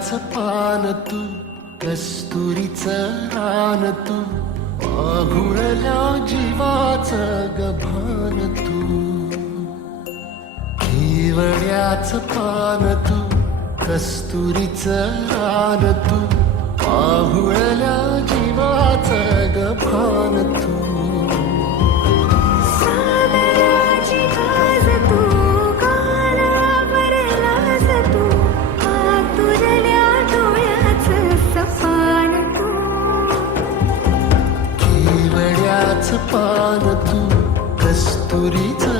कमळाचं पान तू कस्तुरीच रान तू पाघुळल्या जीवाच गभान तू. हिवळ्याच पान तू कस्तुरीच रान तू पाहुळल्या जीवाच गभान तू. Πάνω του, τεστ του ρητά.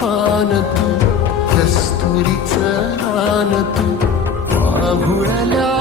पान तू कस्तुरीचं रान तू आभुळल्या